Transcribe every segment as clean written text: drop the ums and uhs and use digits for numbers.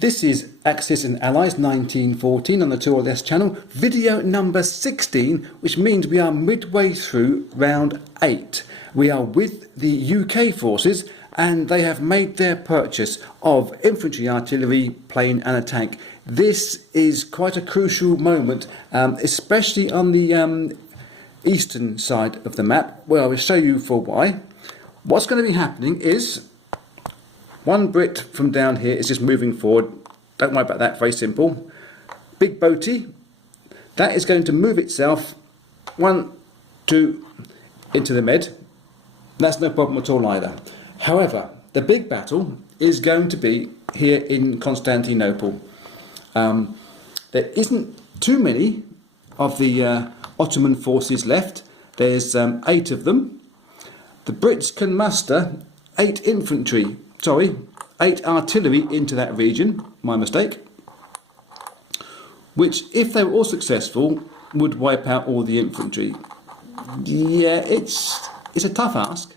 This is Axis and Allies 1914 on the 2LS channel, video number 16, which means we are midway through round 8. We are with the UK forces and they have made their purchase of infantry, artillery, plane and a tank. This is quite a crucial moment, especially on the eastern side of the map, where I will show you for why. What's going to be happening is one Brit from down here is just moving forward. Don't worry about that, very simple. Big boaty, that is going to move itself 1, 2 into the med. That's no problem at all either. However, the big battle is going to be here in Constantinople. There isn't too many of the Ottoman forces left. There's 8 of them. The Brits can muster 8 artillery into that region, my mistake, which, if they were all successful, would wipe out all the infantry. Yeah, it's a tough ask,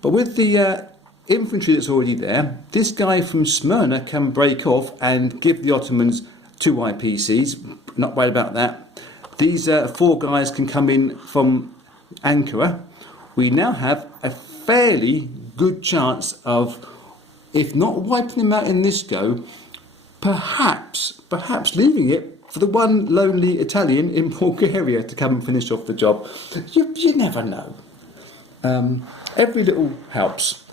but with the infantry that's already there, this guy from Smyrna can break off and give the Ottomans 2 IPCs, not worried about that. These 4 guys can come in from Ankara. We now have a fairly good chance of, if not wiping them out in this go, perhaps leaving it for the one lonely Italian in Bulgaria to come and finish off the job. You never know. Every little helps.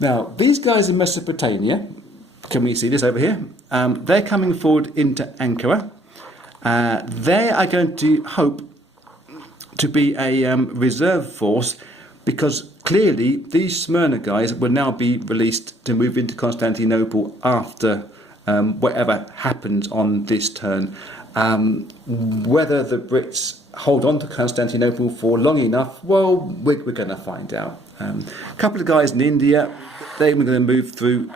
Now, these guys in Mesopotamia, can we see this over here? They're coming forward into Ankara. They are going to hope to be a reserve force, because clearly these Smyrna guys will now be released to move into Constantinople after whatever happens on this turn. Whether the Brits hold on to Constantinople for long enough, well, we're going to find out. A couple of guys in India, they were going to move through,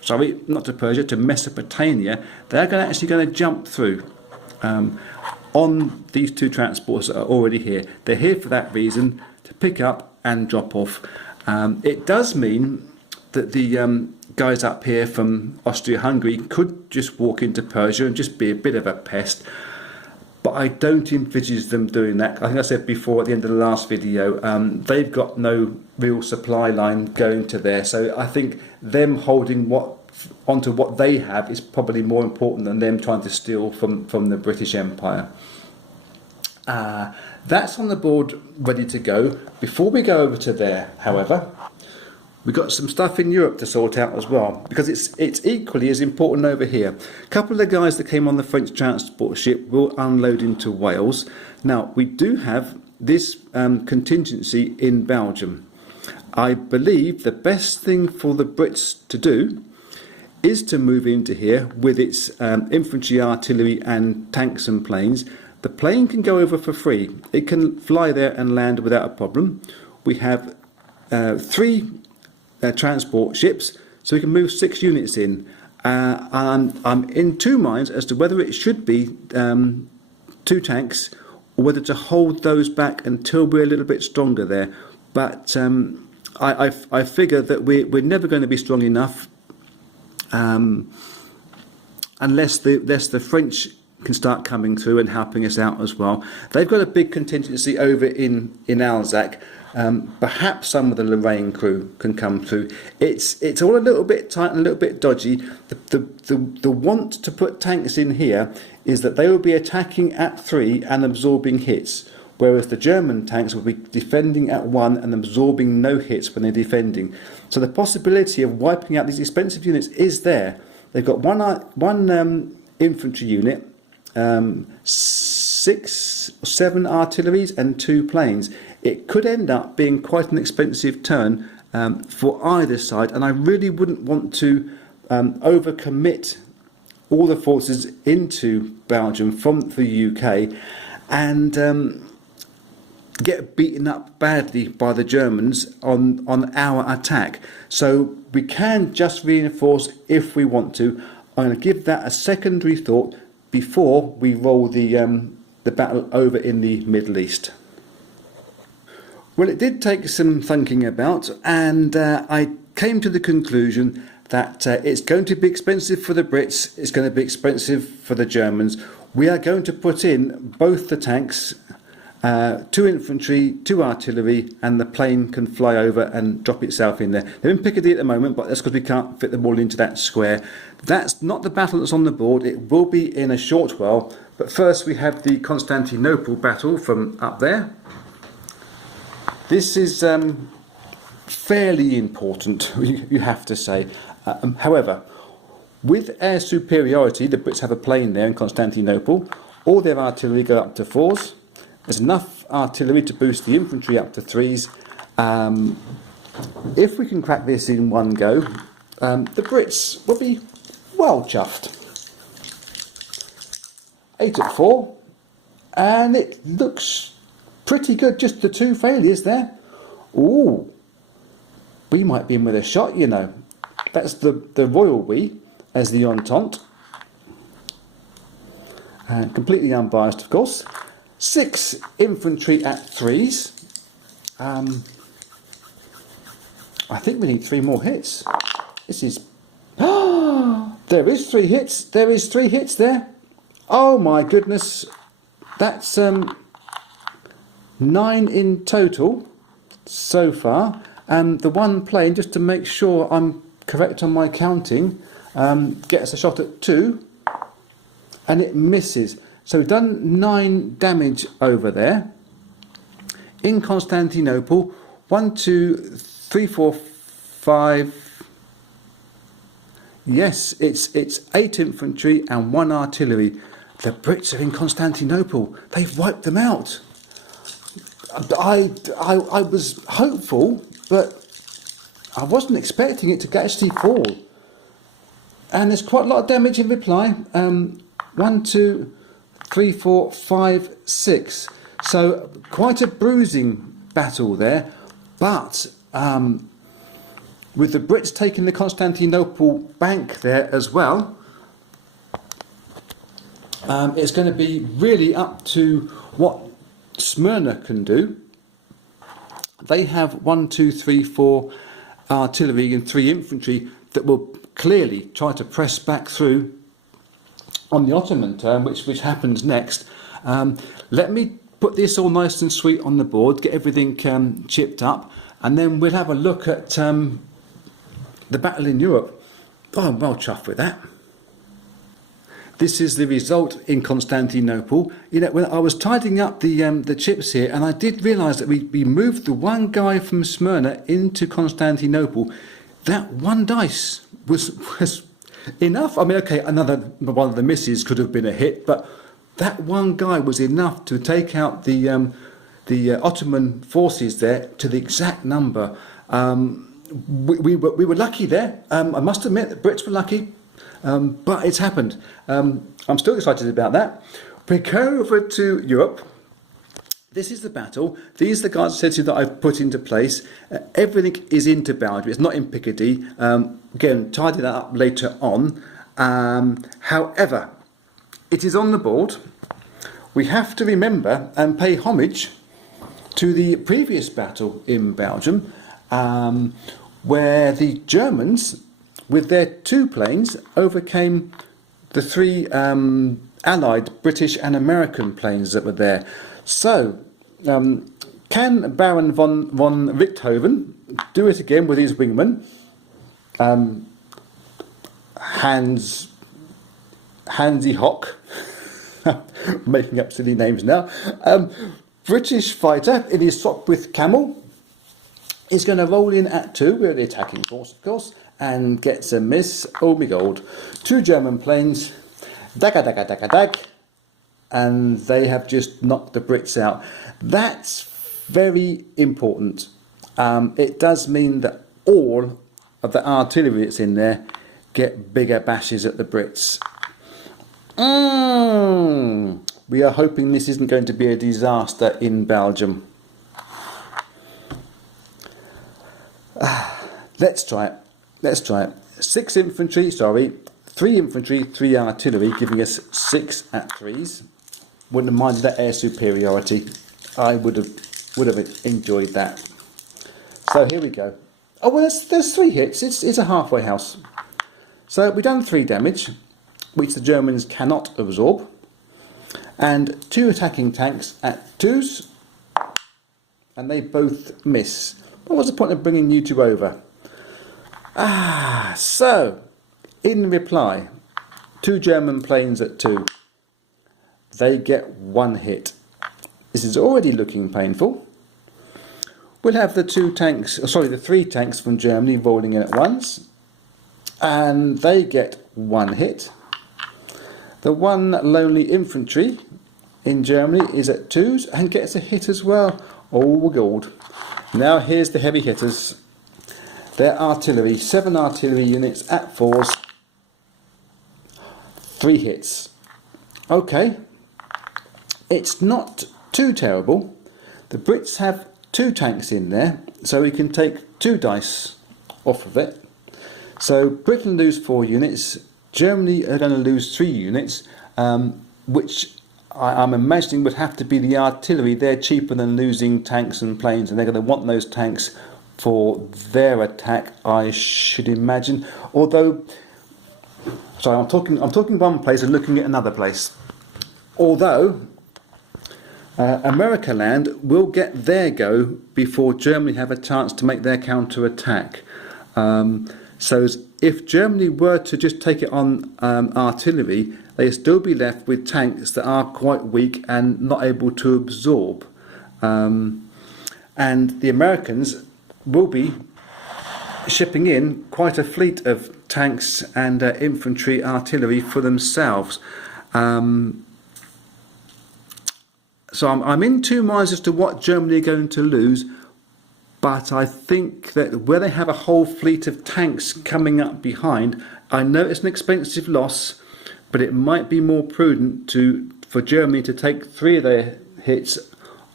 sorry, not to Persia, to Mesopotamia. They're actually going to jump through on these 2 transports that are already here. They're here for that reason, to pick up and drop off. It does mean that the guys up here from Austria-Hungary could just walk into Persia and just be a bit of a pest, but I don't envisage them doing that. I think I said before at the end of the last video, they've got no real supply line going to there, so I think them holding onto what they have is probably more important than them trying to steal from the British Empire. That's on the board, ready to go. Before we go over to there, however, we've got some stuff in Europe to sort out as well, because it's equally as important over here. A couple of the guys that came on the French transport ship will unload into Wales. Now, we do have this contingency in Belgium. I believe the best thing for the Brits to do is to move into here with its infantry, artillery and tanks and planes. The plane can go over for free. It can fly there and land without a problem. We have 3 transport ships, so we can move 6 units in. And I'm in 2 minds as to whether it should be 2 tanks or whether to hold those back until we're a little bit stronger there. But I figure that we're never going to be strong enough unless the French can start coming through and helping us out as well. They've got a big contingency over in Alsace. Perhaps some of the Lorraine crew can come through. It's all a little bit tight and a little bit dodgy. The want to put tanks in here is that they will be attacking at 3 and absorbing hits, whereas the German tanks will be defending at 1 and absorbing no hits when they're defending. So the possibility of wiping out these expensive units is there. They've got one infantry unit, 6 or 7 artilleries and 2 planes. It could end up being quite an expensive turn for either side, and I really wouldn't want to overcommit all the forces into Belgium from the UK and get beaten up badly by the Germans on our attack. So we can just reinforce if we want to. I'm going to give that a secondary thought before we roll the battle over in the Middle East. Well, it did take some thinking about, and I came to the conclusion that it's going to be expensive for the Brits, it's going to be expensive for the Germans. We are going to put in both the tanks, 2 infantry, 2 artillery, and the plane can fly over and drop itself in there. They're in Picardy at the moment, but that's because we can't fit them all into that square. That's not the battle that's on the board. It will be in a short while. But first we have the Constantinople battle from up there. This is fairly important, you have to say. However, with air superiority, the Brits have a plane there in Constantinople. All their artillery go up to 4s. There's enough artillery to boost the infantry up to 3s. If we can crack this in one go, the Brits will be well chuffed. 8 at 4, and it looks pretty good. Just the 2 failures there. Ooh, we might be in with a shot, you know. That's the royal we, as the Entente. And completely unbiased, of course. 6 infantry at 3s. I think we need 3 more hits. This is... there is 3 hits. There is 3 hits there. Oh my goodness. That's 9 in total so far. And the one plane, just to make sure I'm correct on my counting, gets a shot at 2. And it misses. So we've done 9 damage over there. In Constantinople, 1, 2, 3, 4, 5. Yes, it's 8 infantry and 1 artillery. The Brits are in Constantinople. They've wiped them out. I was hopeful, but I wasn't expecting it to actually fall. And there's quite a lot of damage in reply. 1, 2, 3, 4, 5, 6. So quite a bruising battle there. But with the Brits taking the Constantinople bank there as well, it's going to be really up to what Smyrna can do. They have 1, 2, 3, 4 artillery and 3 infantry that will clearly try to press back through on the Ottoman turn, which happens next. Let me put this all nice and sweet on the board, get everything chipped up, and then we'll have a look at the battle in Europe. Oh, I'm well chuffed with that. This is the result in Constantinople. You know, when I was tidying up the chips here, and I did realise that we moved the one guy from Smyrna into Constantinople. That one dice was enough. I mean, okay, another one of the misses could have been a hit, but that one guy was enough to take out the Ottoman forces there to the exact number. We were lucky there. I must admit, the Brits were lucky. But it's happened. I'm still excited about that. We go over to Europe. This is the battle. These are the guards that I've put into place. Everything is into Belgium. It's not in Picardy. Again, tidy that up later on. However, it is on the board. We have to remember and pay homage to the previous battle in Belgium, where the Germans, with their 2 planes, overcame the 3 Allied British and American planes that were there. So, can Baron von Richthofen do it again with his wingman? Hansi Hock, making up silly names now. British fighter in his Sopwith Camel is going to roll in at 2. We're the attacking force, of course, and gets a miss. Oh my god. 2 German planes, dag, and they have just knocked the Brits out. That's very important. It does mean that all of the artillery that's in there get bigger bashes at the Brits. We are hoping this isn't going to be a disaster in Belgium. Let's try it. 6 infantry, 3 infantry, 3 artillery, giving us 6 at 3s. Wouldn't have minded that air superiority. I would have enjoyed that. So here we go. Oh, well, there's 3 hits. It's a halfway house. So we've done 3 damage, which the Germans cannot absorb. And 2 attacking tanks at 2s. And they both miss. What was the point of bringing you 2 over? So, in reply, 2 German planes at 2. They get 1 hit. This is already looking painful. We'll have the 3 tanks from Germany rolling in at once. And they get 1 hit. The 1 lonely infantry in Germany is at 2s and gets a hit as well. Oh, God. Now here's the heavy hitters. Their artillery, 7 artillery units at 4s. 3 hits. Okay. It's not too terrible. The Brits have 2 tanks in there, so we can take 2 dice off of it. So Britain lose 4 units. Germany are going to lose 3 units, which I'm imagining would have to be the artillery. They're cheaper than losing tanks and planes, and they're going to want those tanks for their attack, I should imagine. Although, sorry, I'm talking one place and looking at another place. Although America land will get their go before Germany have a chance to make their counter-attack. So if Germany were to just take it on artillery, they'd still be left with tanks that are quite weak and not able to absorb. And the Americans will be shipping in quite a fleet of tanks and infantry artillery for themselves. So I'm in 2 minds as to what Germany are going to lose, but I think that where they have a whole fleet of tanks coming up behind, I know it's an expensive loss, but it might be more prudent for Germany to take 3 of their hits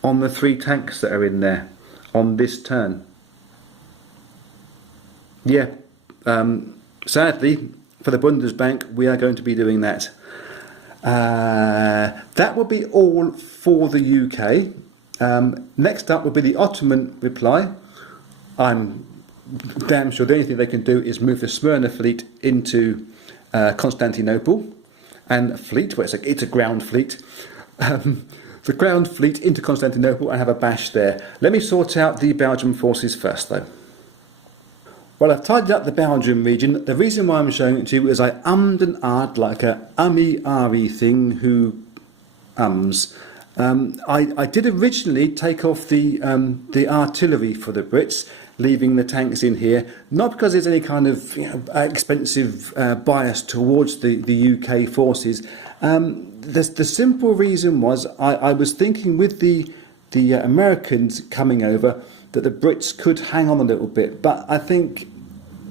on the 3 tanks that are in there on this turn. Yeah, sadly, for the Bundesbank, we are going to be doing that. That will be all for the UK. Next up will be the Ottoman reply. I'm damn sure the only thing they can do is move the Smyrna fleet into Constantinople. And a fleet, well, it's a ground fleet. The ground fleet into Constantinople and have a bash there. Let me sort out the Belgian forces first, though. Well, I've tidied up the Belgium region. The reason why I'm showing it to you is I ummed and ahed like a ummy-ahry thing who ums. I did originally take off the artillery for the Brits, leaving the tanks in here, not because there's any kind of expensive bias towards the UK forces. The simple reason was I was thinking with the Americans coming over that the Brits could hang on a little bit, but I think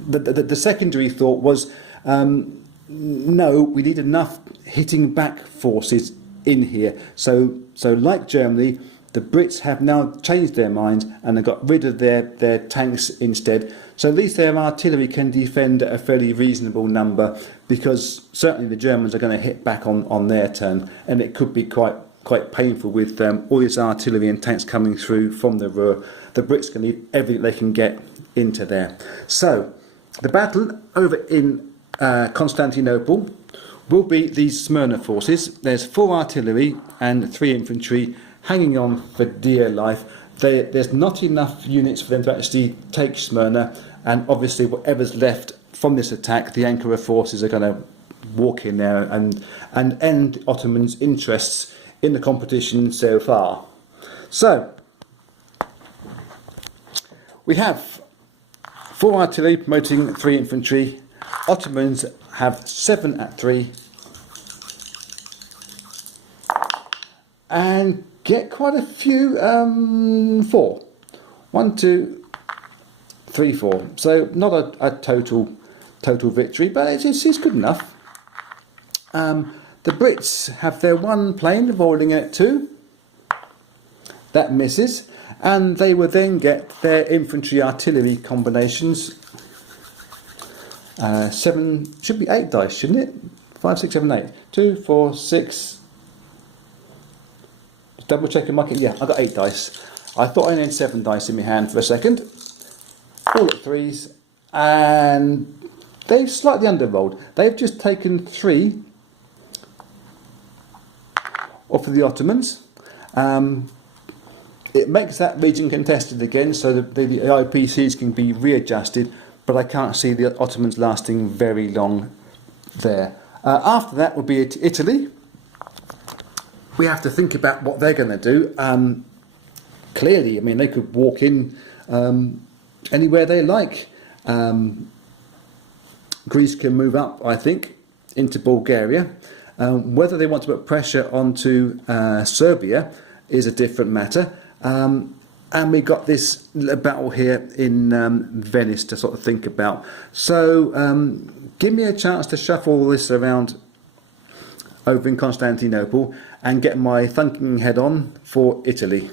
the secondary thought was no, we need enough hitting back forces in here. So like Germany, the Brits have now changed their minds and have got rid of their tanks instead. So at least their artillery can defend at a fairly reasonable number, because certainly the Germans are going to hit back on their turn, and it could be quite painful with all this artillery and tanks coming through from the Ruhr. The Brits can need everything they can get into there. So the battle over in Constantinople will be these Smyrna forces. There's 4 artillery and 3 infantry hanging on for dear life. There's not enough units for them to actually take Smyrna, and obviously whatever's left from this attack, the Ankara forces are going to walk in there and end Ottoman's interests in the competition so far. So we have 4 artillery promoting 3 infantry. Ottomans have 7 at 3 and get quite a few 4. 1, 2, 3, 4. So not a total victory, but it's good enough. The Brits have their 1 plane rolling at 2. That misses, and they will then get their infantry artillery combinations. 7 should be 8 dice, shouldn't it? 5, 6, 7, 8. 2, 4, 6. Double checking my. Yeah, I got 8 dice. I thought I only had 7 dice in my hand for a second. all at 3s, and they've slightly underrolled. They've just taken 3 off of the Ottomans. It makes that region contested again, so that the IPCs can be readjusted, but I can't see the Ottomans lasting very long there. After that would be Italy. We have to think about what they're going to do. Clearly, I mean, they could walk in anywhere they like. Greece can move up, I think, into Bulgaria. Whether they want to put pressure onto Serbia is a different matter. And we got this little battle here in Venice to sort of think about. So give me a chance to shuffle all this around over in Constantinople and get my thinking head on for Italy.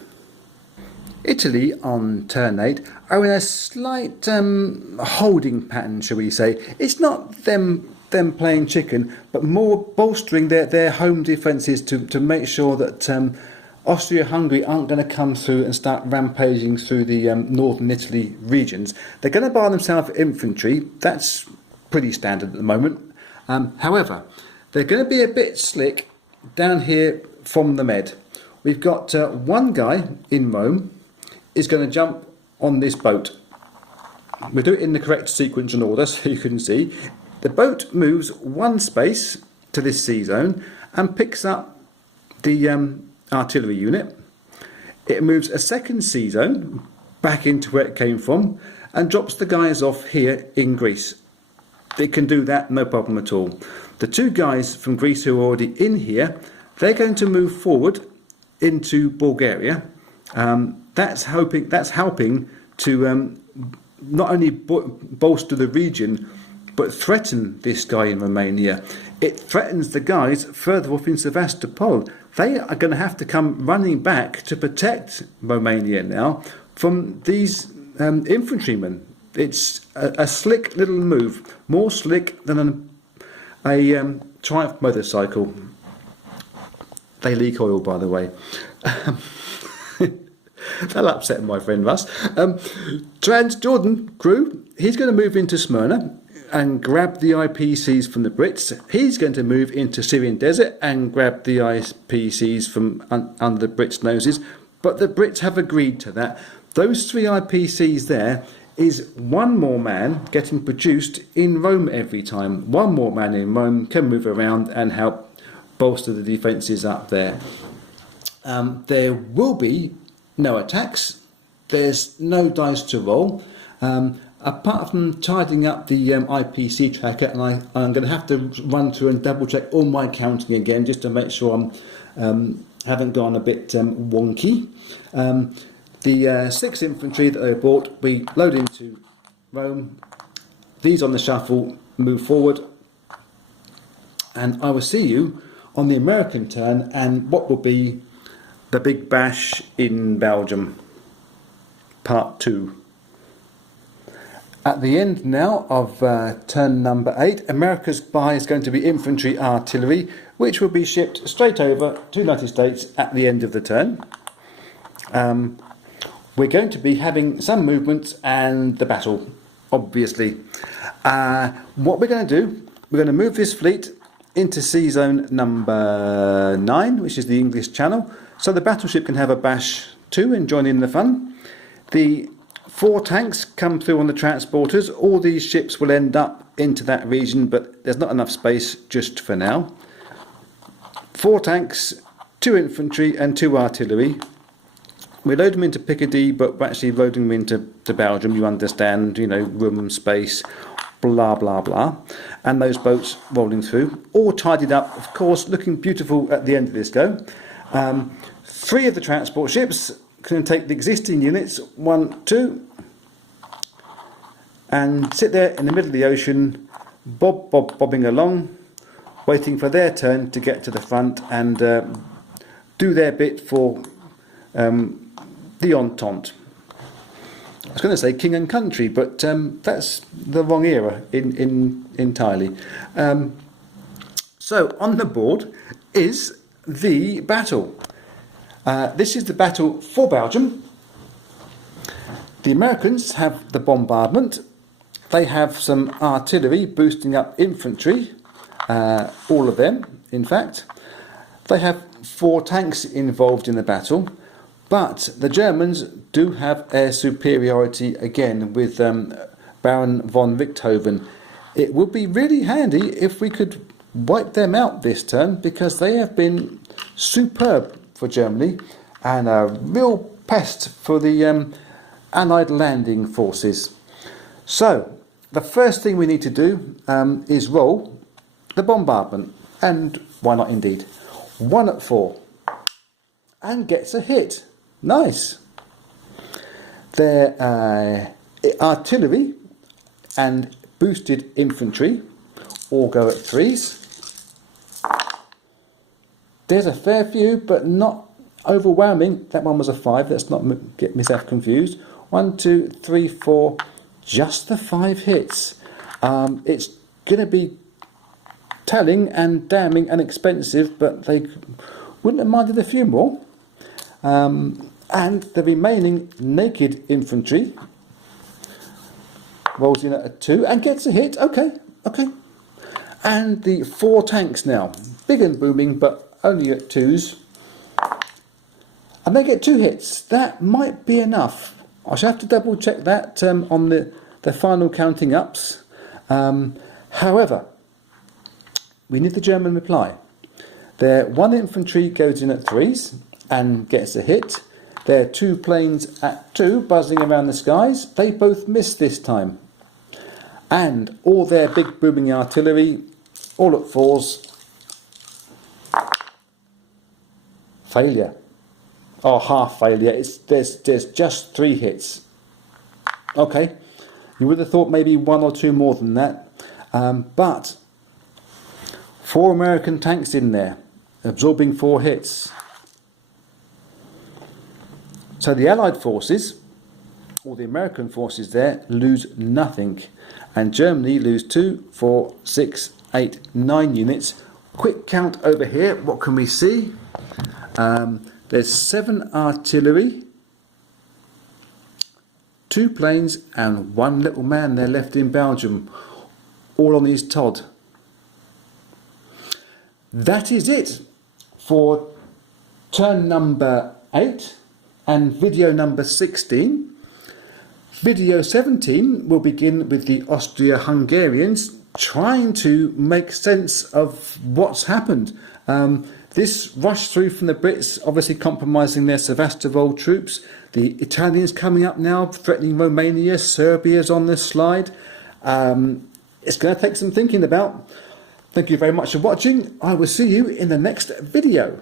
Italy on turn 8 are in a slight holding pattern, shall we say. It's not them playing chicken, but more bolstering their home defences to make sure that Austria-Hungary aren't going to come through and start rampaging through the northern Italy regions. They're going to buy themselves infantry. That's pretty standard at the moment. However, they're going to be a bit slick down here from the Med. We've got one guy in Rome is going to jump on this boat. We'll do it in the correct sequence and order so you can see. The boat moves one space to this sea zone and picks up the artillery unit. It moves a second sea zone back into where it came from and drops the guys off here in Greece. They can do that, no problem at all. The 2 guys from Greece who are already in here, they're going to move forward into Bulgaria. That's helping to not only bolster the region, but threaten this guy in Romania. It threatens the guys further off in Sevastopol. They are going to have to come running back to protect Romania now from these infantrymen. It's a slick little move, more slick than a Triumph motorcycle. They leak oil, by the way. That'll upset my friend Russ. Transjordan crew, he's going to move into Smyrna and grab the IPCs from the Brits. He's going to move into Syrian desert and grab the IPCs from under the Brits' noses. But the Brits have agreed to that. Those 3 IPCs there is one more man getting produced in Rome every time. One more man in Rome can move around and help bolster the defences up there. There will be no attacks. There's no dice to roll. Apart from tidying up the IPC tracker, and I'm going to have to run through and double check all my counting again just to make sure I haven't gone a bit wonky. The 6th infantry that I bought, we load into Rome. These on the shuffle move forward, and I will see you on the American turn and what will be the big bash in Belgium, part 2. At the end now of turn number 8, America's buy is going to be infantry artillery, which will be shipped straight over to the United States at the end of the turn. We're going to be having some movements and the battle, obviously. What we're going to do, we're going to move this fleet into sea zone number 9, which is the English Channel, so the battleship can have a bash too and join in the fun. The 4 tanks come through on the transporters. All these ships will end up into that region, but there's not enough space just for now. 4 tanks, 2 infantry and 2 artillery. We load them into Picardy, but we're actually loading them into Belgium, you understand, room, space, blah, blah, blah. And those boats rolling through, all tidied up, of course, looking beautiful at the end of this go. 3 of the transport ships can take the existing units, 1, 2, and sit there in the middle of the ocean, bobbing along, waiting for their turn to get to the front and do their bit for the Entente. I was going to say king and country, but that's the wrong era entirely. So on the board is the battle. This is the battle for Belgium. The Americans have the bombardment. They have some artillery boosting up infantry, all of them, in fact. They have 4 tanks involved in the battle, but the Germans do have air superiority again with Baron von Richthofen. It would be really handy if we could wipe them out this turn, because they have been superb for Germany and a real pest for the Allied landing forces. So the first thing we need to do is roll the bombardment, and why not indeed. 1 at 4 and gets a hit. Nice. Their artillery and boosted infantry all go at 3s. There's a fair few, but not overwhelming. That one was a 5. Let's not get myself confused. 1, 2, 3, 4. Just the 5 hits. It's going to be telling and damning and expensive, but they wouldn't have minded a few more. And the remaining naked infantry rolls in at a 2 and gets a hit. Okay. And the 4 tanks now, big and booming, but only at 2s, and they get 2 hits. That might be enough. I shall have to double check that on the final counting ups. However, we need the German reply. Their 1 infantry goes in at 3s and gets a hit. Their 2 planes at 2 buzzing around the skies, they both miss this time. And all their big booming artillery, all at 4s. Failure. Oh, half failure. There's just 3 hits. Okay, you would have thought maybe 1 or 2 more than that, but 4 American tanks in there, absorbing 4 hits. So the Allied forces, or the American forces there, lose nothing, and Germany lose 2, 4, 6, 8, 9 units. Quick count over here. What can we see? There's 7 artillery, 2 planes, and 1 little man there left in Belgium, all on his Todd. That is it for turn number 8 and video number 16. Video 17 will begin with the Austro-Hungarians trying to make sense of what's happened. This rush through from the Brits, obviously compromising their Sevastopol troops. The Italians coming up now, threatening Romania. Serbia's on this slide. It's going to take some thinking about. Thank you very much for watching. I will see you in the next video.